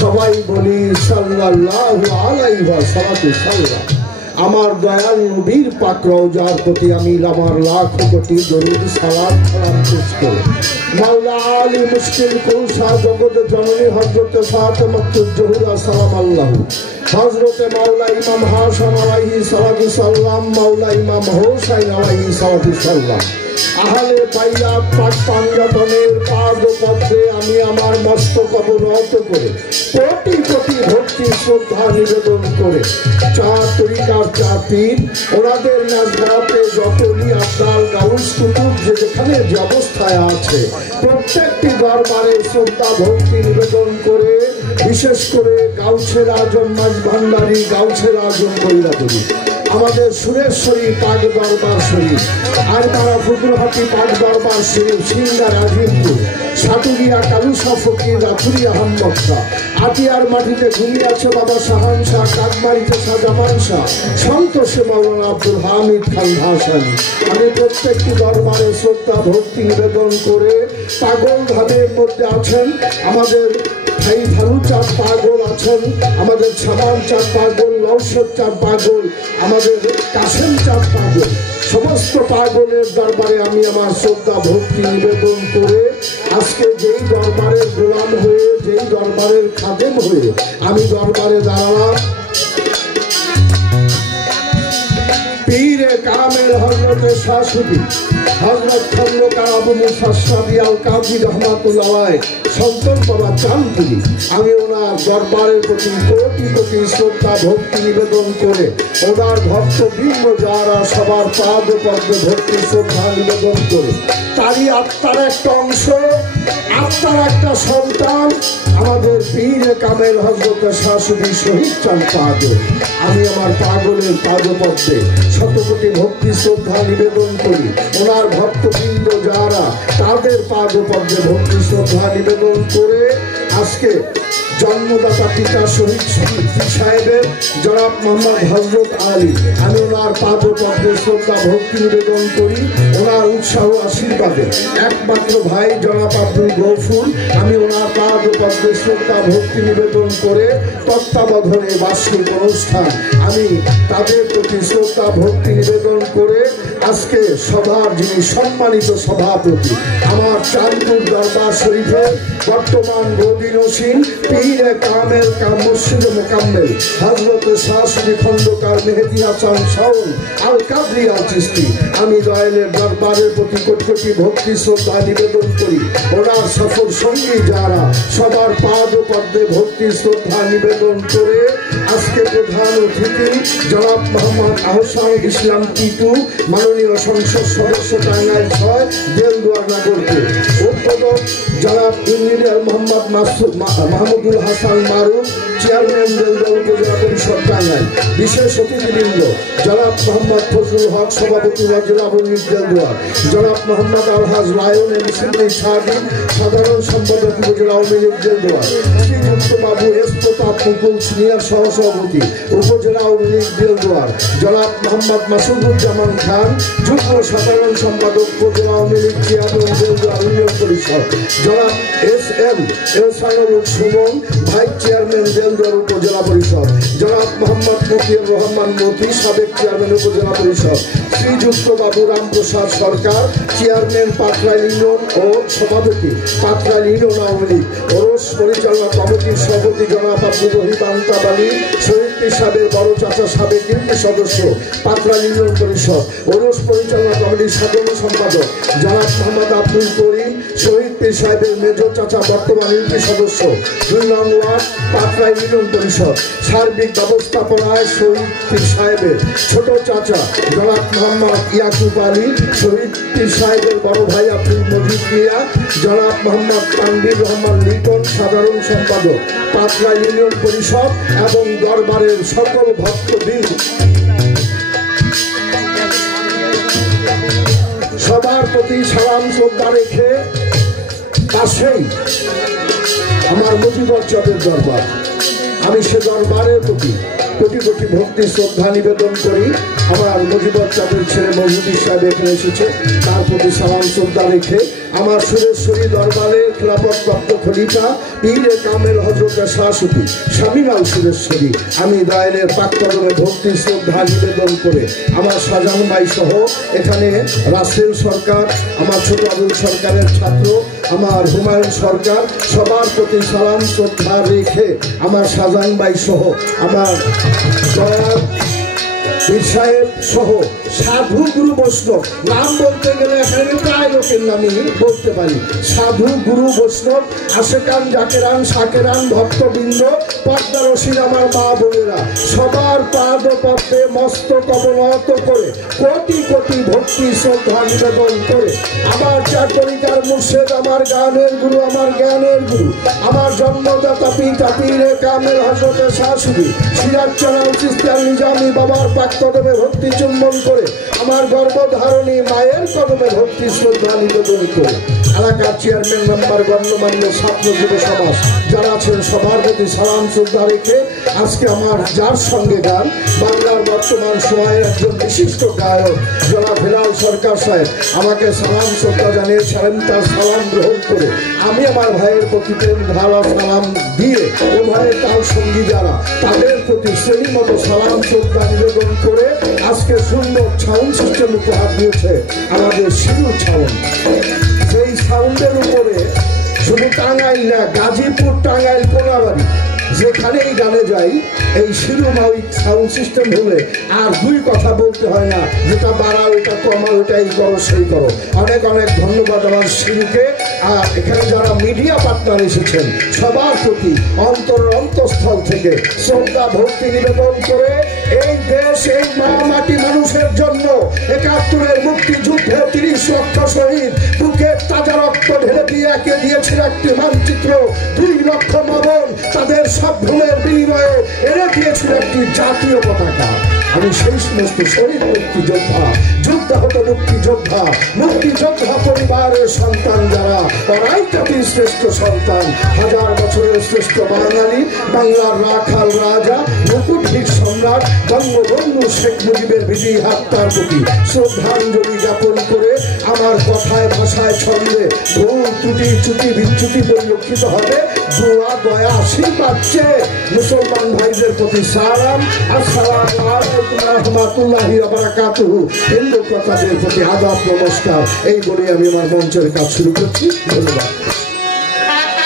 সবাই বলি সাল্লাল্লাহু আলাইহি ওয়াসাল্লাম। আমার দয়াল নবীর পাক রওজার প্রতি আমি আমার লাখ কোটি দরুদ সালাম পেশ করি। মাওলা আলী মুশকিল কুশা জগৎ জননী হযরত ফাতেমাতুজ জোহরা সালামাল্লাহু, হযরত মাওলা ইমাম হাসান আলাইহি সালাতু সাল্লাম, মাওলা ইমাম হোসেন আলাইহি সালাতু সাল্লাম, আহলে বাইয়াত পাক পাঞ্জাতনের পাদ পদ্মে আমি আমার মস্তক অবনত করে কোটি কোটি ভক্তি শ্রদ্ধা নিবেদন করে চার তরিকার চার পীর ওনাদের নাজরাতে যতই আব্দাল গাউস কুতুব যে যেখানে যে অবস্থায় আছে প্রত্যেকটি দরবারে শ্রদ্ধা ভক্তি নিবেদন করে, বিশেষ করে গাউছের আজম মাঝ ভান্ডারী, গাউছের আজম কৈলাদুরি, আমাদের সুরেশ্বরী পাক দরবার শরীফ, আর তারা ফুকুরহাটি পাক দরবার শরীফ, সিঙ্গার আজিমপুর, সাটুরিয়া কালুসা ফকির, রাথুরিয়া হাম্মদা, আতিয়ার মাটিতে ঘুমিয়ে আছে বাবা শাহান শাহ, কাকমারিতে শাহজামান শাহ, সন্তোষে মাওলানা আব্দুল হামিদ খান ভাসানী। আমি প্রত্যেকটি দরবারে শ্রদ্ধা ভক্তি নিবেদন করে পাগল ধামের মধ্যে আছেন আমাদের ভাই ভালু চাঁদ পাগল আছেন, আমাদের ছামান চাঁদ পাগল, নওশাদ চাঁদ পাগল, আমাদের কাসেম চাঁদ পাগল, সমস্ত পাগলের দরবারে আমি আমার শ্রদ্ধা ভক্তি নিবেদন করে আজকে যেই দরবারের গোলাম হয়ে, যেই দরবারের খাদেম হয়ে আমি দরবারে দাঁড়ালাম, পীরে কামেল হযরত শাশুড়ি হযরত খন্দকার আবু মুসা সাদিয়াল কাজী রহমাতুল্লাহ আলাইহি সন্তান বাবা চাঁদপুরি, আমি ওনার দরবারের প্রতি কোটি কোটি শ্রদ্ধা ভক্তি নিবেদন করে ওনার ভক্তবৃন্দ যারা সবার পাদ পদ্মে ভক্তি শ্রদ্ধা নিবেদন করে তারই আত্মার একটা অংশ, আত্মার একটা সন্তান আমাদের পীরে কামেল হযরত শাশুড়ি শহীদ চাঁদ পাগল, আমি আমার পাগলের পাদপদ্মে শতকোটি ভক্তি শ্রদ্ধা নিবেদন করি। ওনার ভক্তবৃন্দ যারা তাদের পাদপদ্মে ভক্তি শ্রদ্ধা নিবেদন করে আজকে জন্মদাতা পিতা শহীদ সাহেবের জনাব মোহাম্মদ হযরত আলী, আমি ওনার পাদপদ্মে শ্রদ্ধা ভক্তি নিবেদন করি। ওনার উৎসাহ আশীর্বাদে একমাত্র ভাই জনাব আব্দুল গফুর, আমি ওনার পাদপদ্মে শ্রদ্ধা ভক্তি নিবেদন করে তত্ত্বাবধানে বার্ষিক অনুষ্ঠান আমি তাদের প্রতি শ্রদ্ধা ভক্তি নিবেদন করে আজকে সভার যিনি সম্মানিত সভাপতি আমার চাঁদপুর দরবার শরীফের বর্তমান গদিনসীন পীরে কামেল মসজিদে মোকাম্মেল হযরত শাশুড়ি খন্দকার মেহেদী হাসান শাওন আল কাদরি আল চিশতি, আমি দয়ালের দরবারের প্রতি কোটি কোটি ভক্তি শ্রদ্ধা নিবেদন করি। ওনার সফর সঙ্গী যারা সবার পাদ পদ্মে ভক্তি শ্রদ্ধা নিবেদন করে আজকে প্রধান অতিথি জনাব মোহাম্মদ আহসান ইসলাম টিটু, মাননীয় সংসদ সদস্য টাঙ্গাইল ৬ দেলদুয়ার নগরপুর, উদ্বোধক জনাব ইঞ্জিনিয়ার মোহাম্মদ মাহমুদুল হাসান মারুফ, চেয়ারম্যান দেলদুয়ার উপজেলা পরিষদ টাঙ্গাইল, বিশেষ অতিথিবৃন্দ জনাব মোহাম্মদ ফজলুল হক, সভাপতি জেলা আওয়ামী লীগ দেলদুয়ার, জনাব মোহাম্মদ আলহাজ লায়ন এম সিদ্দিক সাদিক, সাধারণ সম্পাদক উপজেলা আওয়ামী লীগ দেলদুয়ার, শ্রীযুক্ত বাবু এস প্রতাপ মুকুল সিনিয়র সহসভাপতি উপজেলা আওয়ামী লীগ দেলদুয়ার, জনাব মোহাম্মদ মাসুদুজ্জামান খান, যুগ্ম সাধারণ সম্পাদক উপজেলা আওয়ামী লীগ চেয়ারম্যান দেলদুয়ার ইউনিয়ন পরিষদ, জনাব S M Ehsanul Sumon, vice chairman Delduar upazila পরিষদ, জনাব মোহাম্মদ মতিউর রহমান মতি, সাবেক চেয়ারম্যান উপজেলা পরিষদ, শ্রীযুক্ত বাবু রামপ্রসাদ সরকার, চেয়ারম্যান পাটরাইল ইউনিয়ন ও সভাপতি পাটরাইল ইউনিয়ন আওয়ামী লীগ, ওরস পরিচালনা কমিটির সভাপতি জনাব আব্দুর রহিম আন্তাবালী, শহীদ পীর সাহেবের বড় চাচা সাবেক ইউপি সদস্য পাটরাইল ইউনিয়ন পরিষদ, ওরস পরিচালনা কমিটির সাধারণ সম্পাদক জনাব মোহাম্মদ আব্দুল করিম, শহীদ পীর সাহেবের মেজর চাচা বর্তমান ইউপি সদস্য ২ নং ওয়ার্ড পাটরাইল ইউনিয়ন পরিষদ, সার্বিক ব্যবস্থাপনায় শহীদ পীর সাহেবের ছোট চাচা জনাব মোহাম্মদ ইয়াকুব আলী, শহীদ পীর সাহেবের বড় ভাই আব্দুল মজিদ মিয়া, জনাব মোহাম্মদ তানভীর রহমান লিটন, সাধারণ সম্পাদক পাটরাইল ইউনিয়ন পরিষদ এবং দরবারের সকল ভক্তবৃন্দ, সবার প্রতি সালাম শ্রদ্ধা রেখে পাশেই আমার মুজিবর চরের দরবার, আমি সে দরবারের প্রতি কোটি কোটি ভক্তি শ্রদ্ধা নিবেদন করি। আমার মুজিবুর চাঁদের ছেলে মজুদ্দিন সাহেব এখানে এসেছে, তার প্রতি সালাম শ্রদ্ধা রেখে আমার সুরেশ্বরী দরবারের খেলাফতপ্রাপ্ত খলিফা পীরে কামেল হযরত শাহ সুফি শামীম আল সুরেশ্বরী আমি দায়ের পাককদমে ভক্তি শ্রদ্ধা নিবেদন করে আমার শাহজাহান ভাই সহ এখানে রাসেল সরকার, আমার ছোট আবুল সরকারের ছাত্র, আমার হুমায়ুন সরকার, সবার প্রতি সালাম শ্রদ্ধা রেখে আমার শাহজাহান ভাই সহ আমার দয়াল পীর সাহেব সহ সাধু গুরু বৈষ্ণব, নাম বলতে গেলে এখানে প্রায় লোকের নামই বলতে পারি। সাধু গুরু বৈষ্ণব, আশেকান জাকেরান শাকেরান ভক্তবৃন্দ, পদ্মারসীর আমার মা বোনেরা, সবার পাদ পদ্মে মস্তক অবনত করে কোটি কোটি ভক্তি শ্রদ্ধা নিবেদন করে আমার চাকরিকার মুর্শেদ, আমার গানের গুরু, আমার জ্ঞানের গুরু, আমার জন্মদাতা পিতা পীরে কামেল হযরত শাহ সুফি সিরাজ চালাল চিশতিয়া নিজামী বাবার পাককদমে ভক্তি চুম্বন করে আমার গর্ভধারণী মায়ের কদমে ভক্তি শ্রদ্ধা নিবেদন করে এলাকার চেয়ারম্যান মেম্বার, গণ্যমান্য ছাত্র যুব সমাজ যারা আছেন সবার প্রতি সালাম শ্রদ্ধা রেখে আজকে আমার যার সঙ্গে গান বাংলার বর্তমান সময়ের একজন বিশিষ্ট গায়ক জনাব হেলাল সরকার সাহেব আমাকে সালাম শ্রদ্ধা জানিয়েছিলেন। তার সালাম গ্রহণ করে আমি আমার ভাইয়ের প্রতি ভালো সালাম দিয়ে ও ভাইয়ের তার সঙ্গী যারা তাদের প্রতি শ্রেণী মতো সালাম শ্রদ্ধা নিবেদন করে আজকে সুন্দর সাউন্ড সিস্টেম উপহার দিয়েছে আমাদের শিরু সাউন্ড। সেই সাউন্ডের উপরে শুধু টাঙ্গাইল না, গাজীপুর, টাঙ্গাইল, কোনাবাড়ি যেখানেই গানে যাই এই শিরোমাউইক সাউন্ড সিস্টেম হলে আর দুই কথা বলতে হয় না, যেটা বাড়াও এটা কমাও এটাই করো সেই করো। অনেক অনেক ধন্যবাদ আমার শিরুকে। আর এখানে যারা মিডিয়া পার্টনার এসেছেন সবার প্রতি অন্তরের অন্তঃস্থল থেকে শ্রদ্ধা ভক্তি নিবেদন করে এই দেশ এই মা মাটি মানুষের জন্য ৭১-এর মুক্তিযুদ্ধে ৩০ লক্ষ শহীদ বুকের তাজা রক্ত ঢেলে দিয়ে একে দিয়েছিল একটি মানচিত্র, ২ লক্ষ মাবন তাদের সব ভুলের বিনিময়ে এনে দিয়েছিল একটি জাতীয় পতাকা। আমি সেই সমস্ত শহীদ মুক্তিযোদ্ধা, যুদ্ধাহত মুক্তিযোদ্ধা, মুক্তিযোদ্ধা পরিবারের সন্তান যারা, তারাই জাতির শ্রেষ্ঠ সন্তান, হাজার বছরের শ্রেষ্ঠ বাঙালি, বাংলার রাখাল রাজা, মুকুটহীন সম্রাট বঙ্গবন্ধু শেখ মুজিবের বিধি হত্যার প্রতি শ্রদ্ধাঞ্জলি জ্ঞাপন করে আমার কথায় ভাষায় ছন্দে ভুল ত্রুটি চ্যুতি বিচ্যুতি পরিলক্ষিত হবে, দোয়া দয়া আশীর্বাদ চেয়ে মুসলমান ভাইদের প্রতি সালাম, আসসালামু আলাইকুম ওয়া রাহমাতুল্লাহি ওয়া বারাকাতুহু। হিন্দু প্রতাদের প্রতি আদাব নমস্কার এই বলে আমি আমার মঞ্চের কাজ শুরু করছি। ধন্যবাদ।